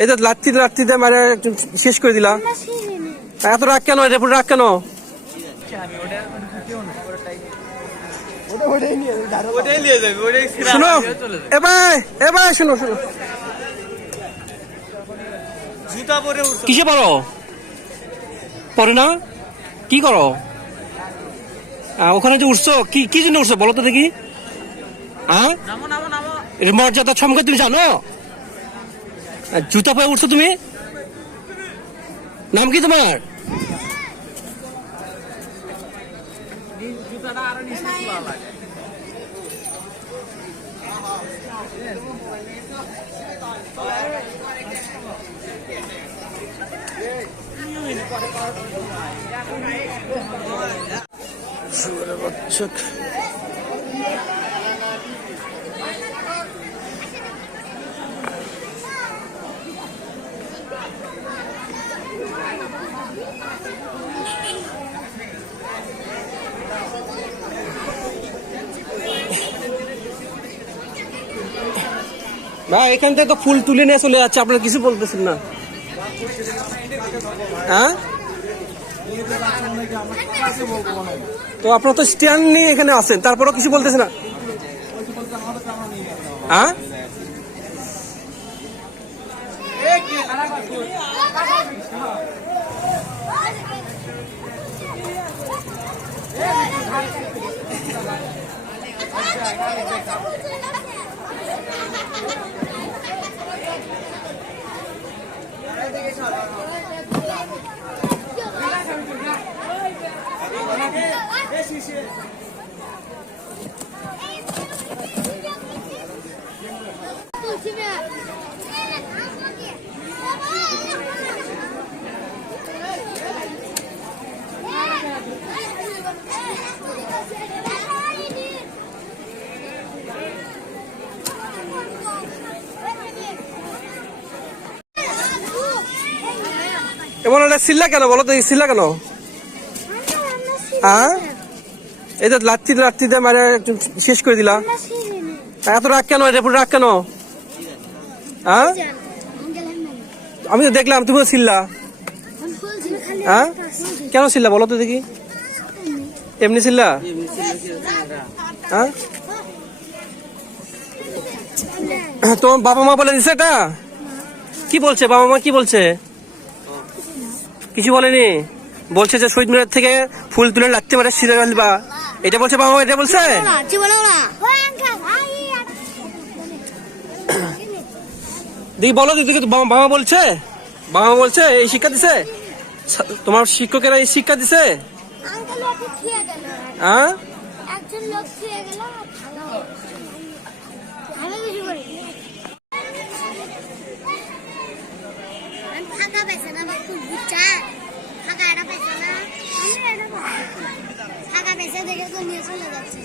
এই তো লাত্তিতে লাত্তিতে মারে শেষ করে দিলা। এত রাগ কেন? এটা পুরো রাগ কেন? শুনো এবার এবার শুনো শুনো। পরে কিসে পড়ো? পড়ে না? কি করো? ওখানে যে উঠছো কি কি জন্য উঠছো? বলো তো দেখি। হ্যাঁ মর্যাদা সম্পর্কে তুমি জানো? জুতা পরে উঠছো তুমি? নাম কি তোমার? জুতাটা না এখান থেকে তো ফুল তুলে নিয়ে চলে যাচ্ছে, আপনারা কিছু বলতেছেন না। হ্যাঁ? তো আপনারা তো স্ট্যান্ড নিয়ে এখানে আসেন তারপরেও কিছু বলতেছে না? হ্যাঁ? এমন একটা সিল্লা কেন? বলো তো এই সিল্লা কেন? হ্যাঁ? এই তো লাত্তিতে লাত্তিতে মারে একদম শেষ করে দিলা। এত রাগ কেন? এটা রাগ কেন? হ্যাঁ? আমি তো দেখলাম, তুমিও ছিল্লা হ্যাঁ? কেন ছিল্লা বলো তো দেখি। এমনি ছিল্লা হ্যাঁ? তোমার বাবা মা বলে দিছে এটা? কি বলছে? বাবা মা কি বলছে? কিছু বলেনি? বলছে যে শহীদ মিনার থেকে ফুল তুলে লাগতে পারে সিরে ফেলবা এটা বলছে বাবা, এটা বলছে? দেখি বলো দিদি বাবা বলছে? বাবা বলছে, এই শিক্ষা দিছে? তোমার শিক্ষকেরা এই শিক্ষা দিছে? হ্যাঁ? ফাঁকা না ফাঁকা পেশা দেখে তো নিয়ে চলে যাচ্ছে।